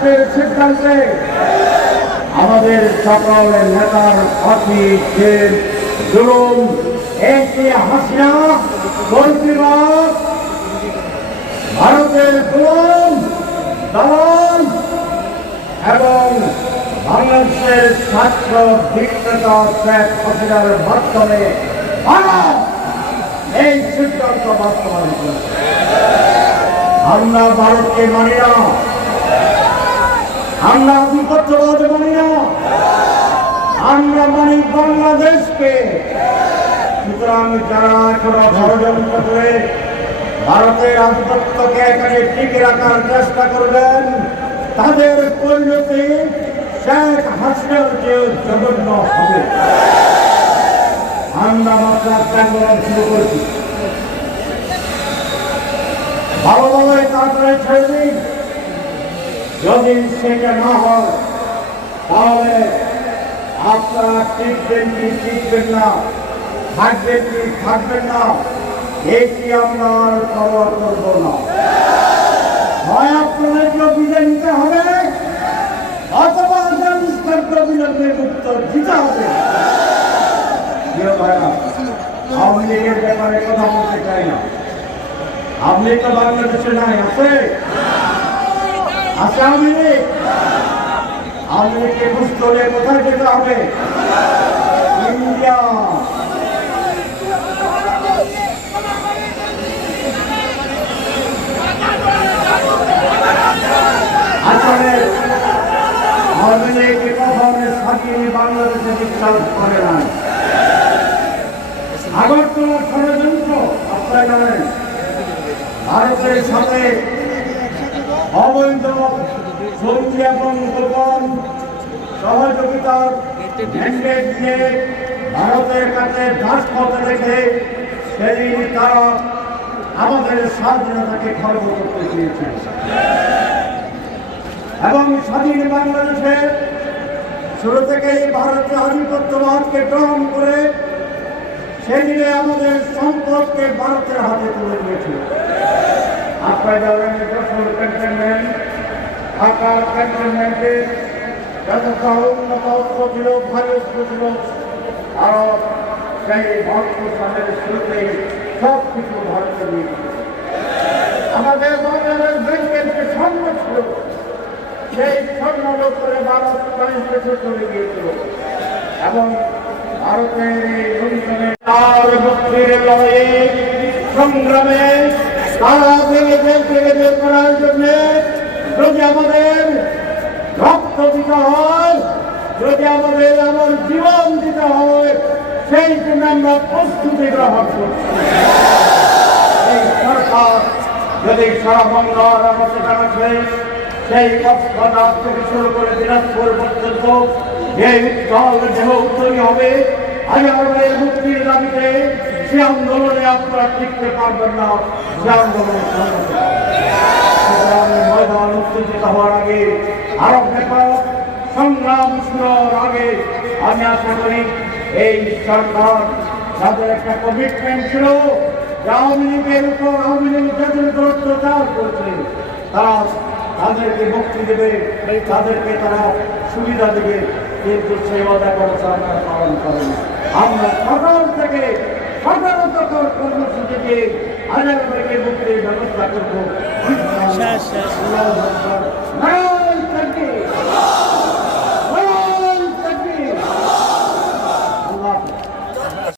ভারতের সিদ্ধান্তে আমাদের সকল নেতার অতীতের জুলুম এসে হাসিনা কর্তৃপক্ষ ভারতের জুলুম দমন এবং বাংলাদেশের ছাত্র বিক্রেতা শেখ হাসিনার মাধ্যমে ভারত এই সিদ্ধান্ত বাস্তবায়ন করেছে। আমরা ভারতকে মানি না। আমরা আধিপত্যবাদ মানি না। আমরা মানি বাংলাদেশকে। সুতরাং যারা এখনও ষড়যন্ত্র করে ভারতের আধিপত্যকে এখানে টিকে রাখার চেষ্টা করবেন, তাদের পরিণতি শেখ হাসিনার যে জঘন্য হবে। আমরা মাত্র আন্দোলন শুরু করেছি। ভালোভাবে তারপরে ছেড়ে দিন। যদি সেটা না হয়, তাহলে আপনারা টিকবেন কি টিকবেন না, থাকবেন কি থাকবেন না, এটি আমরা আর পরোয়া করব না। হয় আপনাদেরকে নিতে হবে, অথবা জনস্তব্ধ বিলম্বের উত্তর দিতে হবে। আওয়ামী লীগের ব্যাপারে কথা বলতে চাই না। আপনি তো বাংলাদেশে নাই, আছে? লীগ আওয়ামী লীগকে বুঝতে হলে কোথায় যেতে হবে? ইন্ডিয়া। আসলে আওয়ামী লীগ বাংলাদেশে বিশ্বাস করে না আগরতলা ষড়যন্ত্র, আপনারা জানেন। ভারতের সাথে অবৈধ সৌদি এবং গোপন সহযোগিতার ম্যান্ডেট দিয়ে ভারতের কাছে ঘাস পথে রেখে সেদিন তারা আমাদের স্বাধীনতাকে খর্ব করতে চেয়েছে এবং স্বাধীন বাংলাদেশে শুরু থেকেই ভারতীয় আধিপত্যবাদকে গ্রহণ করে সেদিনে আমাদের সম্পদকে ভারতের হাতে তুলে দিয়েছিল। উন্নত অস্ত্র ছিল ভারী অস্ত্র ছিল আরও সেই সালের শুরুতে সব কিছু ভারতে নিয়ে। আমাদের বাংলাদেশ ব্যাংকের স্বর্ণ ছিল সেই স্বর্ণ লোক করে ভারত বাংলাদেশে চলে গিয়েছিল এবং ভারতের এই লড়াইয়ে সংগ্রামে তারা ভেঙে ফেল থেকে বের করার জন্য যদি আমাদের রক্ত দিতে হয় যদি আমাদের আমার জীবন দিতে হয় সেই জন্য আমরা প্রস্তুতি গ্রহণ করছি এই সরকার যদি সারা বাংলার আমাদের জানাচ্ছে সেই কক্সবাজার থেকে শুরু করে দিনাজপুর পর্যন্ত যে দল দেহ তৈরি হবে মুক্তির দাবিতে সে আন্দোলনে আপনারা টিকতে পারবেন না সে আন্দোলন সংগঠিত ময়দান উত্তেজিত হওয়ার আগে আরব ব্যাপক সংগ্রাম শুরুর আগে আমি আশা করি এই সরকার যাদের একটা কমিটমেন্ট ছিল যে আওয়ামী লীগের উপর আওয়ামী লীগ যাদের উপর অত্যাচার করছে তারা তাদেরকে মুক্তি দেবে তাদেরকে তারা সুবিধা দেবে কিন্তু সেই অদা ব্যবস্থা আপনারা পালন করেন আমরা সকাল থেকে সকালত কর্মসূচি মুক্তির ব্যবস্থা করব।